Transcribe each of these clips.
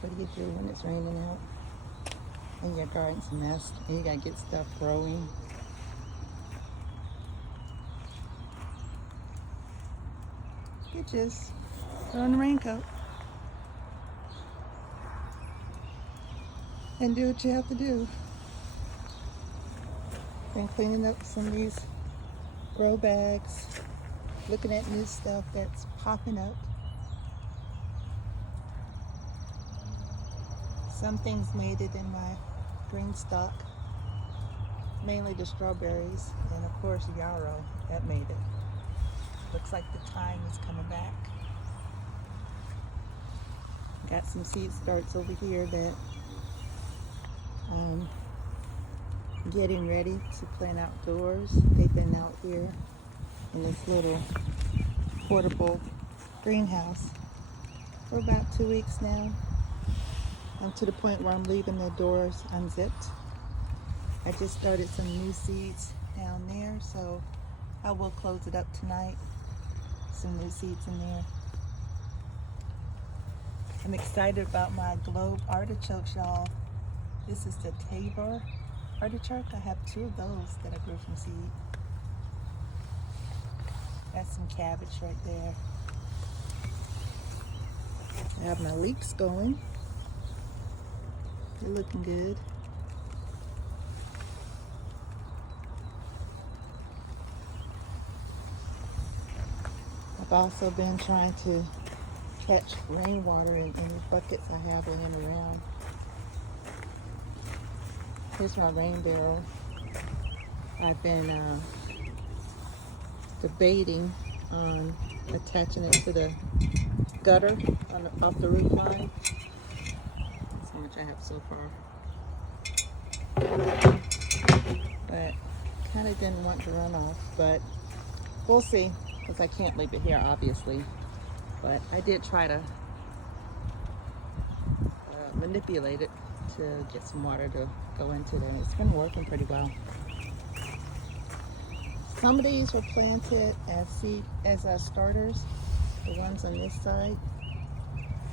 What do you do when it's raining out and your garden's a mess and you gotta get stuff growing? You just put on a raincoat and do what you have to do. Been cleaning up some of these grow bags, looking at new stuff that's popping up. Some things made it in my green stock, mainly the strawberries, and of course yarrow, that made it. Looks like the time is coming back. Got some seed starts over here that I'm getting ready to plant outdoors. They've been out here in this little portable greenhouse for about 2 weeks now. I'm to the point where I'm leaving the doors unzipped. I just started some new seeds down there, so I will close it up tonight. Some new seeds in there. I'm excited about my globe artichokes, y'all. This is the Tabor artichoke. I have 2 of those that I grew from seed. That's some cabbage right there. I have my leeks going. They're looking good. I've also been trying to catch rainwater in any buckets I have laying around. Here's my rain barrel. I've been debating on attaching it to the gutter off the roof line. That's how much I have so far. But kind of didn't want to run off, but we'll see, because I can't leave it here obviously. But I did try to manipulate it to get some water to go into there, and it's been working pretty well. Some of these were planted as starters, the ones on this side,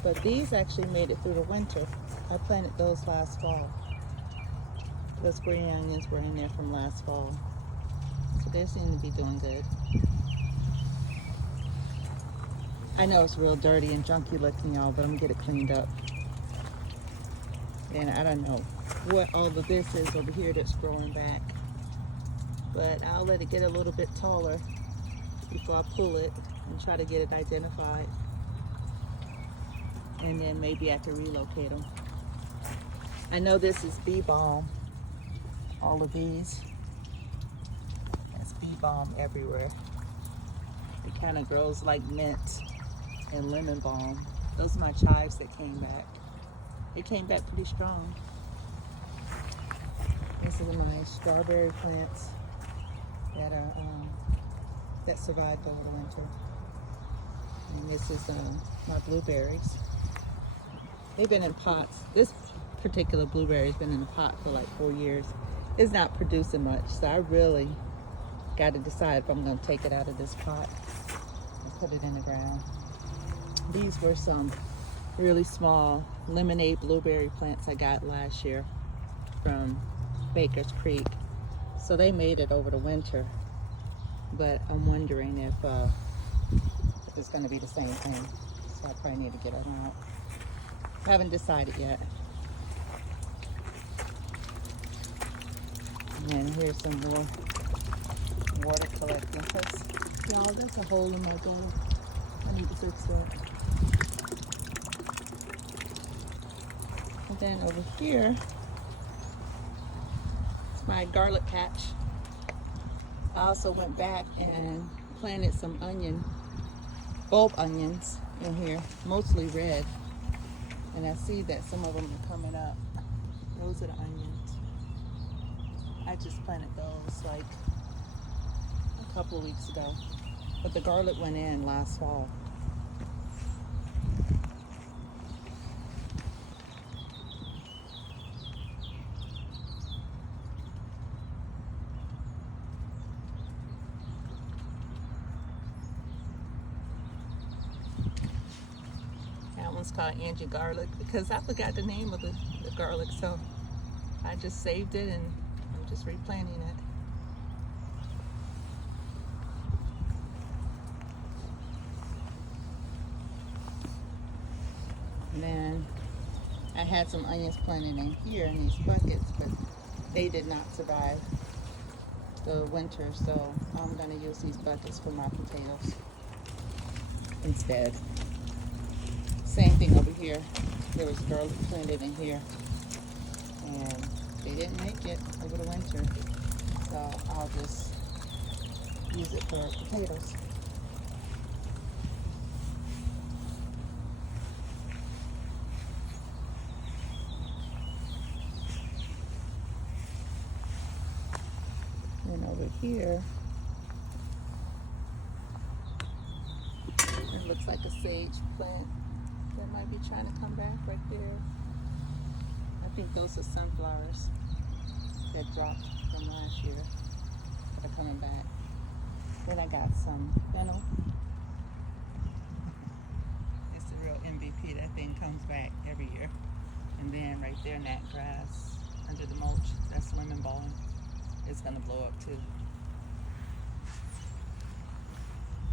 but these actually made it through the winter. I planted those last fall. Those green onions were in there from last fall, so they seem to be doing good. I know it's real dirty and junky looking, y'all, but I'm gonna get it cleaned up. And I don't know what all of this is over here that's growing back, but I'll let it get a little bit taller before I pull it and try to get it identified. And then maybe I can relocate them. I know this is bee balm. All of these. That's bee balm everywhere. It kind of grows like mint and lemon balm. Those are my chives that came back. It came back pretty strong. This is my strawberry plants that are that survived all the winter. And this is my blueberries. They've been in pots. This particular blueberry has been in a pot for like 4 years. It's not producing much, so I really got to decide if I'm going to take it out of this pot and put it in the ground. These were some really small lemonade blueberry plants I got last year from Baker's Creek. So they made it over the winter, but I'm wondering if it's going to be the same thing. So I probably need to get them out. I haven't decided yet. And here's some more water collecting. Y'all, there's a hole in my door. I need to fix that. And then over here, it's my garlic patch. I also went back and planted some bulb onions in here, mostly red. And I see that some of them are coming up. Those are the onions. I just planted those like a couple of weeks ago. But the garlic went in last fall. one's called Angie garlic because I forgot the name of the garlic, so I just saved it and I'm just replanting it. And then I had some onions planted in here in these buckets, but they did not survive the winter, so I'm going to use these buckets for my potatoes instead. Same thing over here. There was garlic planted in here, and they didn't make it over the winter, so I'll just use it for potatoes. And over here, it looks like a sage plant that might be trying to come back right there. I think those are sunflowers that dropped from last year that are coming back. Then I got some fennel. It's the real MVP. That thing comes back every year. And then right there, gnat grass under the mulch, that's lemon balm. It's gonna blow up too.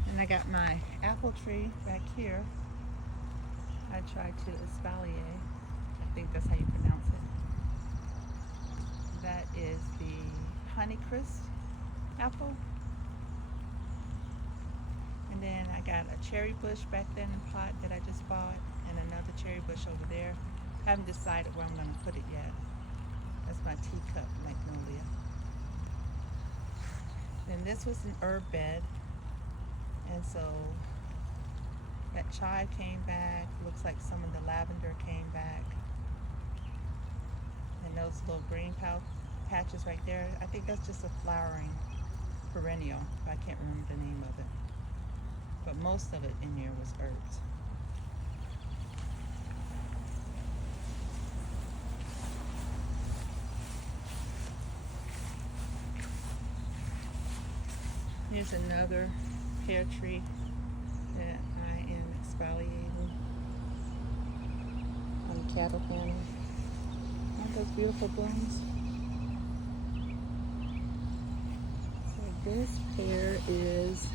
And I got my apple tree back here. I tried to espalier. I think that's how you pronounce it. That is the Honeycrisp apple. And then I got a cherry bush back there in the pot that I just bought, and another cherry bush over there. I haven't decided where I'm gonna put it yet. That's my teacup magnolia. And this was an herb bed, and so that chive came back. Looks like some of the lavender came back, and those little green patches right there, I think that's just a flowering perennial. I can't remember the name of it, but most of it in here was herbs. Here's another pear tree that I am exfoliating on the cattle panel. Aren't those beautiful blooms? So this pear is,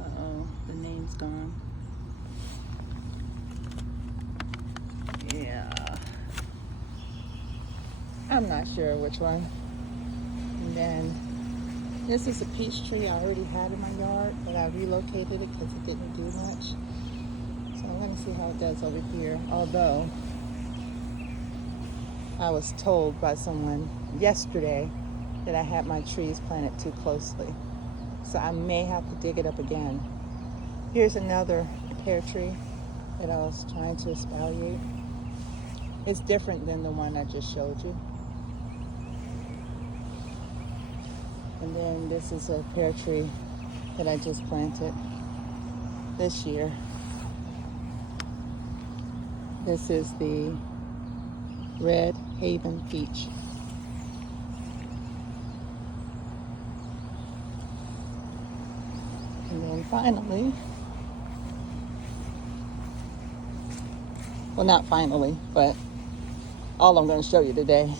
uh-oh, the name's gone. Yeah. I'm not sure which one. And then this is a peach tree I already had in my yard, but I relocated it because it didn't do much. So I'm going to see how it does over here. Although, I was told by someone yesterday that I had my trees planted too closely. So I may have to dig it up again. Here's another pear tree that I was trying to espaliate. It's different than the one I just showed you. And then this is a pear tree that I just planted this year. This is the Red Haven peach. And then finally, well, not finally, but all I'm going to show you today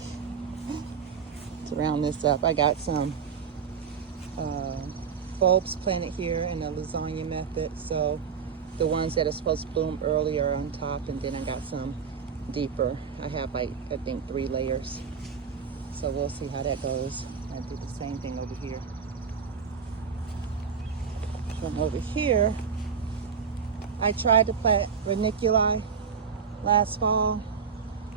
to round this up, I got some bulbs planted here in the lasagna method. So the ones that are supposed to bloom early are on top, and then I got some deeper. I have like, I think 3 layers. So we'll see how that goes. I do the same thing over here. From over here, I tried to plant raniculi last fall,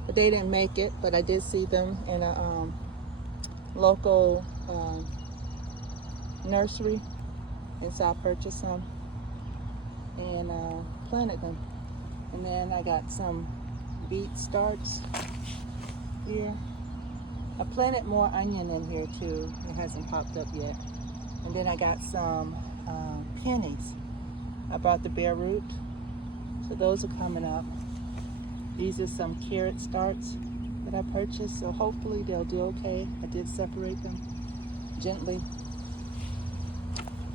but they didn't make it. But I did see them in a local nursery, and so I purchased some and planted them. And then I got some beet starts here. I planted more onion in here too. It hasn't popped up yet. And then I got some peonies. I bought the bare root, so those are coming up. These are some carrot starts that I purchased, so hopefully they'll do okay. I did separate them gently.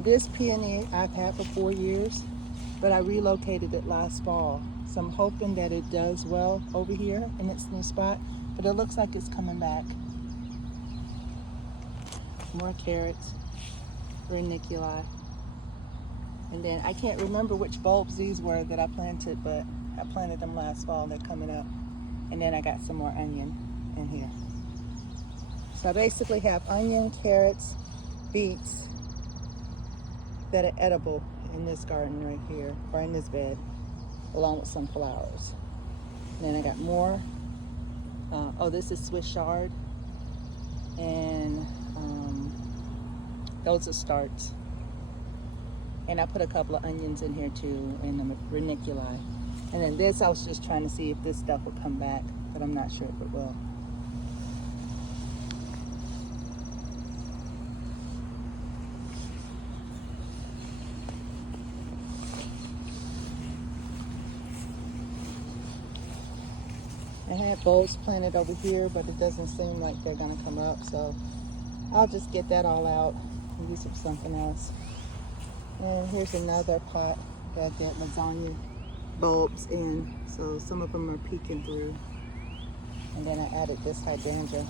This peony I've had for 4 years, but I relocated it last fall. So I'm hoping that it does well over here in its new spot, but it looks like it's coming back. More carrots, verniculi. And then I can't remember which bulbs these were that I planted, but I planted them last fall. They're coming up. And then I got some more onion in here. So I basically have onion, carrots, beets that are edible in this garden right here, or in this bed, along with some flowers. And then I got more. Oh, this is Swiss chard. And those are starts. And I put a couple of onions in here too, and the verniculi. And then this, I was just trying to see if this stuff would come back, but I'm not sure if it will. I had bulbs planted over here, but it doesn't seem like they're gonna come up, so I'll just get that all out and use it for something else. And here's another pot that lasagna bulbs in, so some of them are peeking through. And then I added this hydrangea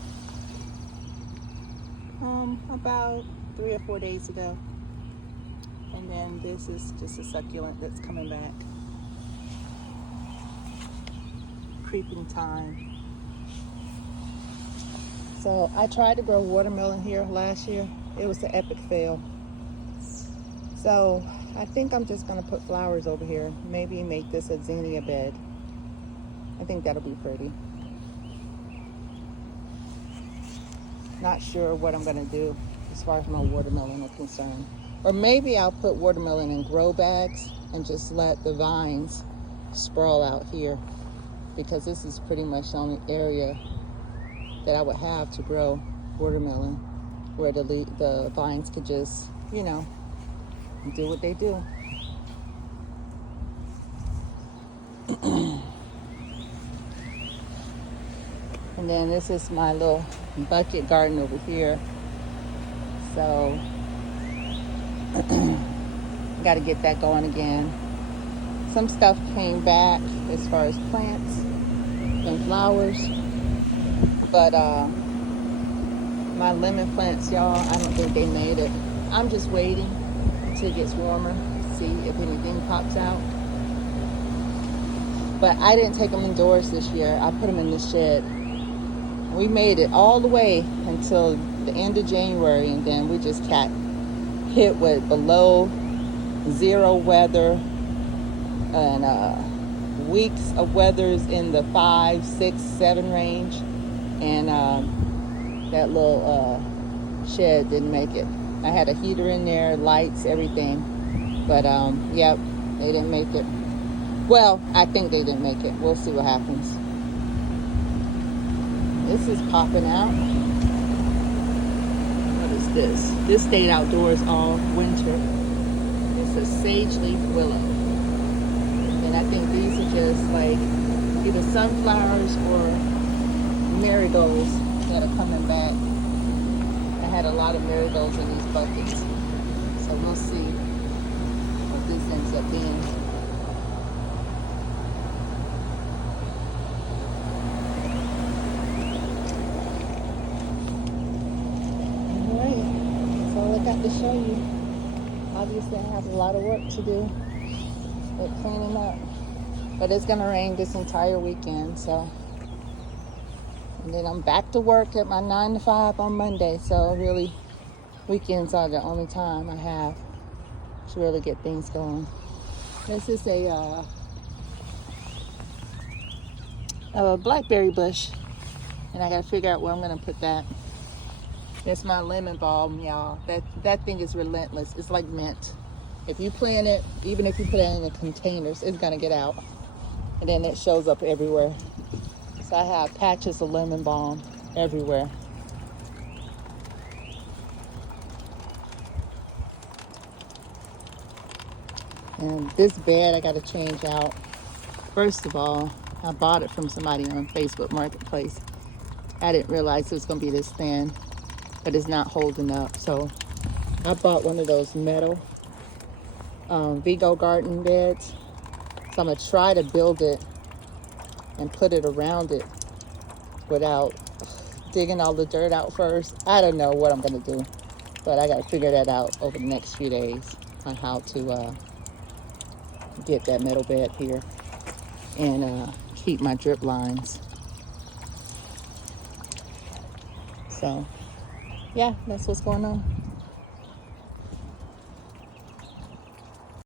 about 3 or 4 days ago. And then this is just a succulent that's coming back. Creeping thyme. So I tried to grow watermelon here last year. It was an epic fail. So I think I'm just gonna put flowers over here. Maybe make this a zinnia bed. I think that'll be pretty. Not sure what I'm gonna do as far as my watermelon are concerned. Or maybe I'll put watermelon in grow bags and just let the vines sprawl out here, because this is pretty much the only area that I would have to grow watermelon, where the vines could just, you know, do what they do. And then this is my little bucket garden over here. So got to get that going again. Some stuff came back as far as plants and flowers, but my lemon plants, y'all, I don't think they made it. I'm just waiting until it gets warmer, see if anything pops out. But I didn't take them indoors this year. I put them in the shed. We made it all the way until the end of January, and then we just got hit with below zero weather and weeks of weathers in the 5, 6, 7 range, and that little shed didn't make it. I had a heater in there, lights, everything, but yep, they didn't make it. Well, I think they didn't make it. We'll see what happens. This is popping out. What is this? This stayed outdoors all winter. It's a sage leaf willow. And I think these are just like either sunflowers or marigolds that are coming back. I had a lot of marigolds in these buckets. So we'll see what this ends up being. To show you. Obviously I have a lot of work to do with cleaning up, but it's gonna rain this entire weekend, so, and then I'm back to work at my 9 to 5 on Monday, so really weekends are the only time I have to really get things going. This is a blackberry bush, and I gotta figure out where I'm gonna put that. That's my lemon balm, y'all. That thing is relentless. It's like mint. If you plant it, even if you put it in the containers, it's gonna get out. And then it shows up everywhere. So I have patches of lemon balm everywhere. And this bed I gotta change out. First of all, I bought it from somebody on Facebook Marketplace. I didn't realize it was gonna be this thin, but it's not holding up. So I bought one of those metal Vigo garden beds. So I'm gonna try to build it and put it around it without digging all the dirt out first. I don't know what I'm gonna do, but I gotta figure that out over the next few days on how to get that metal bed here and keep my drip lines. So yeah, that's what's going on.